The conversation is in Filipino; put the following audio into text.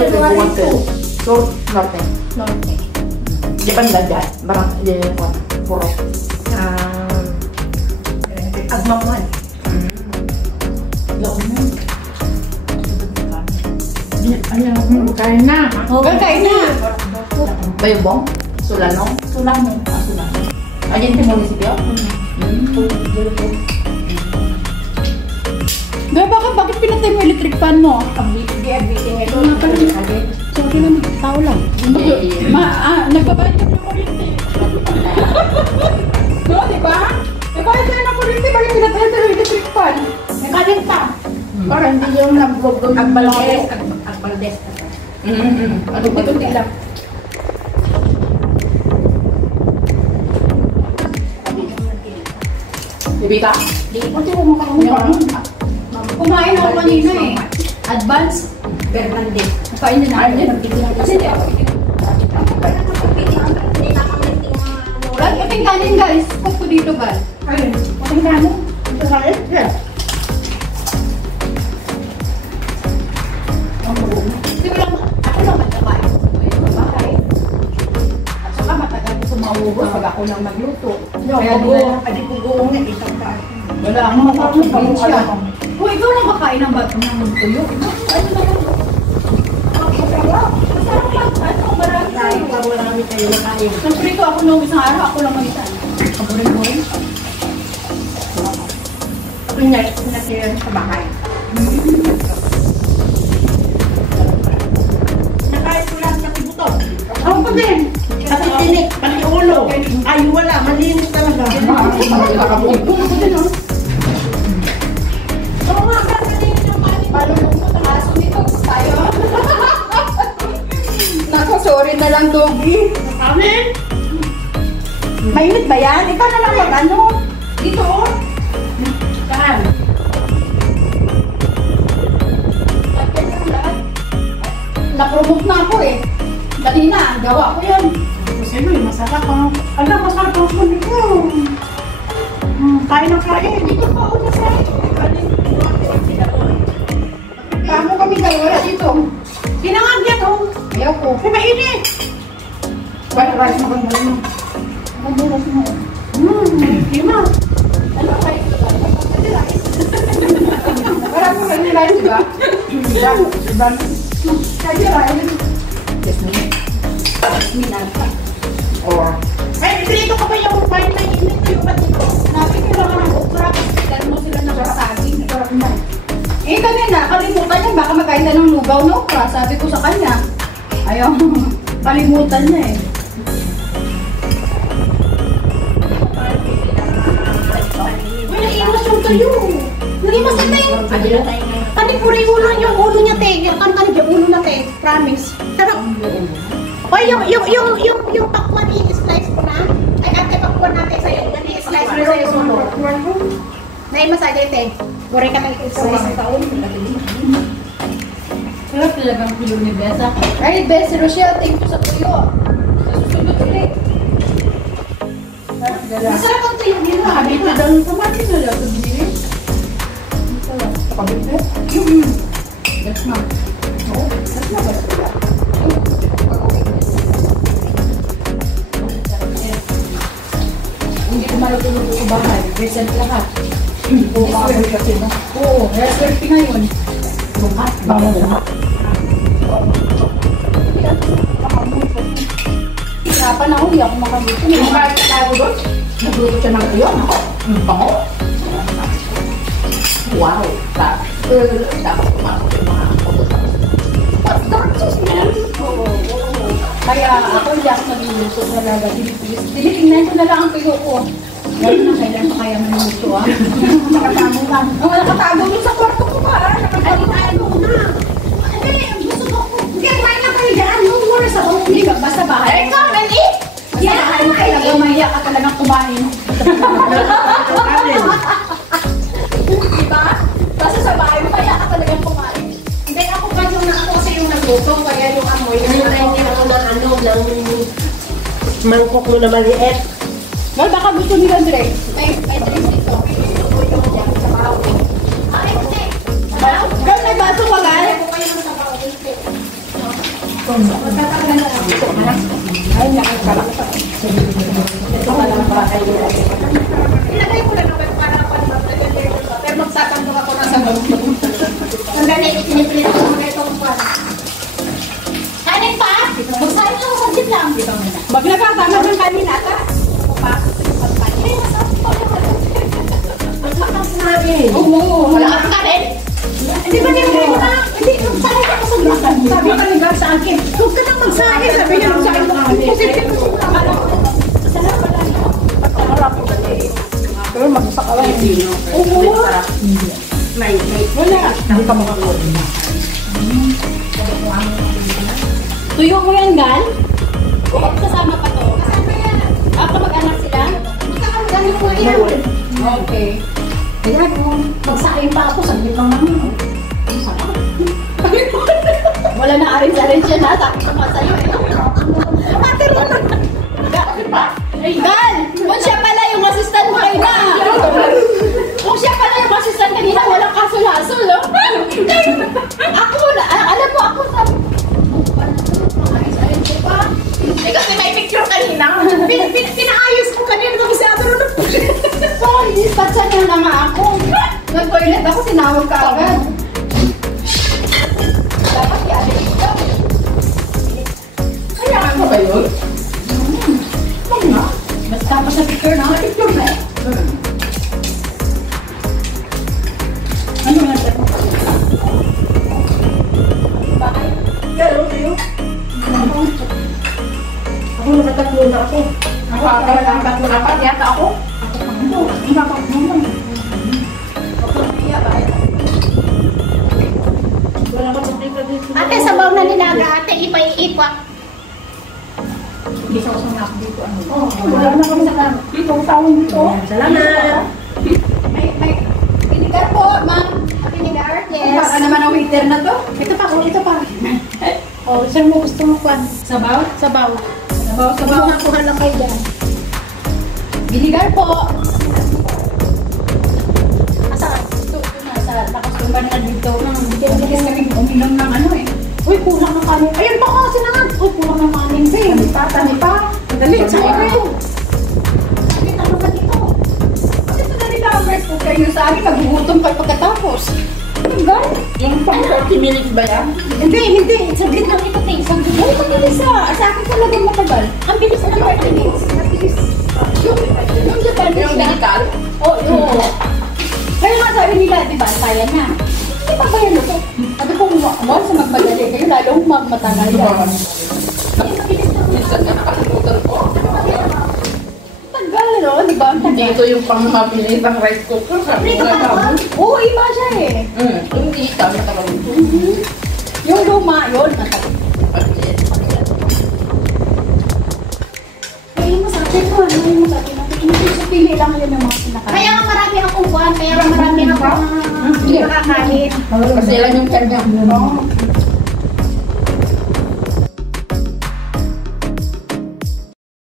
Sur, norte. Norte. Di banda dyan. Barang, di puro. Agmaman. Kain na. Kain na. Bayobong? Sulanong? Sulanong. Sulanong. Ayan yung munisipyo? Gaya bakit pinatay mo electric fan mo? Everything ito. Sorry naman, tao lang. Nagbabayad ka ng kuryente. No, diba? Nagbabayad ka ng kuryente, bakit pinatay mo electric fan? Nakalit pa. Para hindi yung nag-vlog-vlog. Agbaldes. Ano ba ito nila? Dibi ka? Pati ko makakamuha. Kumain ako kanina eh. Advance. Bernaldez. Kain na natin. Kasi hindi ako. Gal, pating kanin guys. Cook ko dito gal. Ayun. Pating kanin. Ito sa akin? Yeah. Ako lang magkakain. Bahay. At saka matagal ko mauubos pag ako lang magluto. Kaya doon, pwede ko goong na isang taas. Wala akong makakapagin siya. Kung ikaw lang kakain ng bato ng tuyo, ano naman? Ano, marami tayo. Marami tayo nakain. Siyempre ko ako nung isang araw, ako lang mag-isa. Kaburin-burin. Natira sa bahay. Nakain ko lang sa kibuto. Ako pa din. Pati tinik, pati ulo. Ay, wala. Malinis talaga. Oo nga, malinis yung malulungkot ang aso nito. Tayo. Naku, sorry na lang, Doggy. Amen? Mainit ba yan? Ikaw na lang mag-ano? Dito, oh. Saan? Na-promote na ako eh. Kanina, gawa ko yan. Kasi masarap ang... Alam, masarap ang sulit ko. Kain ng kain. Dito pa ako na sa'yo. Tamo kami dalawa dito. Sinangagyan ko. Ayaw ko. Ay, mainit. White rice mo kang dalawa. Ang bulas mo. Lima. Ano kayo? Wala po kayo rice, diba? Diba? Kaya rice. Or, Ay, dito ka ba yung wine na init na yung patito? Natin kailangan ng okra. Kailan mo sila nakasaging. Eh, kanina, kalimutan niya. Baka makain na ng lugaw na okra. Sabi ko sa kanya. Ayaw, kalimutan niya eh. Uy, naiiwas yung kayo. Naiiwas na tayo. Kani puri ulo yung ulo niya, te. Kani yung ulo na, te. Promise. Sarap. Oy, yung pakwan i-slice ko na. Ay, ate, pakwan natin sa'yo. Dali, i-slice mo sa'yo solo. Naimasagay, te. Goreng ka na i-slice sa taon. Sarap talagang kilo ni Besa. Ay, Besa Rochelle, thank you sa tuyo. Sa susunod ulit. Masarap ang tuyo nila. Nakabito daw ng kamatis na lang. Sabili. Nakabito? That's not. Oo, that's not basta. Hindi ko marutulog sa bahay. Present lahat. Oo, reswerte ngayon. Bukat. bango na. Hirapan ako, hindi ako makabuto. Yung kahit na tayo doon, nagluto siya ng iyon. Bango. Wow. Dapat kumakot yung mga Kaya ako hindi ako nagluluto talaga. Tinitingnan ko na lang ang tuyo ko. Ngayon na kailan pa kaya magluluto ah. Nakatago lang. Ang nakatago mo sa kwarto ko pa. Nakatago na. Hindi, gusto ko. Hindi, kumain na kayo dyan. No more sa home. Hindi ka basta bahay. Come and eat. Basta bahay mo talaga mahiya ka talagang kumain. Diba? Basta sa bahay mo mahiya ka talagang kumain. Hindi, ako pa yung ako kasi yung nagluto. Kaya yung amoy. Nanay niya ako ng ano, ng mangkok mo na maliit. Well, baka gusto nila Dre. May drink dito. Girl, may baso ka, guys. Ang galing, pinipilit ko mga itong kwan. Kanin pa? Magsahin lang, saglit lang. Bag nakakama ng kanina ka. Oo. Wala kang kanin? Hindi ba nilagay mo na? Hindi, magsahin ako sa blakan. Sabi ka nila sa akin. Huwag ka nang magsahin. Sabi niya, magsahin mo. Positive ko sa blakan. Masarap pala. Pero magsasakawa hindi. Oo. Wala. Hindi ka makakuha. Tuyo mo yan, Gal? Bukod kasama pa to. Mag-anak sila? Ganun po yan. Okay. Kaya magsahin pa ako. Saglit lang naman. Masarap. Wala na arrange yan ha. Sabi ko nga sa'yo. Ate Ron. Gal! Kung siya pala yung assistant mo kayo na! Kung siya pala yung assistant kanina, walang kasul-hasul, no? Ako, alam mo, ako sabi. Eh kasi may picture kanina. Pinaayos ko kanina. Tapos si Ate Ron. Oh, dispatchan niya na nga ako. Nag-toilet ako, sinawag ka agad. Dapat yan. Kaya ano ba yun? Basta pa sa picture na. Picture na eh. Ano nga siya? Bakit? Pero sa'yo. Ako nakatatlo na ako. Nakakala lang 3-4 yata ako. Ang bakit naman. Ate, sabaw na nilaga. Ate, ipaiikwa. Hindi sa usanak dito. Wala na kami sa kanang. Dito, tawon dito. Salamat. May pinigar po, ma'am. Pinigar? Yes. Baka naman ang waiter na to. Ito pa, ito pa. Oh, saan mo gusto mo kwan? Sabaw? Sabaw. Sabaw, sabaw. Kuha lang kayo dyan. Pinigar po. Asaan? Ito na, sa nakastumban na dito. Bilis kami uminom ng ano eh. Uy, kulang ng kanin. Ayun pa kasi na nga. Uy, kulang ng kanin. Tani pa. Dali, sa orin. Sabi na naman dito. Kasi ito na rin ang first food kayo sa akin. Nagugutom kayo pagkatapos. Pinigar? Yung pang 30 minutes ba yan? Hindi. Saglit lang ito, te. Saglit lang. Ay, mabilis ah. Sa akin talagang matagal. Ang bilis na naman. Mabilis. Yung Japan Yung digital? Oo, oo. Kaya nga sabi nila, di ba, kaya na. Hindi pa kaya na to. Sabi ko, once na magmadali kayo, lalong magmatagal yan. Minsan nga nakalimutan ko. Tagal, no? Di ba? Ang tagal. Dito yung pang mabilis ang rice cooker. Sabi Dito ko pa na naman. Oo, iba siya eh. Yung digital, nakalimutan. Yung luma, yun. Matagal. Ay, mo sa atin ko. Ano mo sa atin? So, pili lang yun yung mga sinakain. Kaya nga marami akong kwan. Kaya nga marami akong hindi makakain. Kasi lang yung kanya.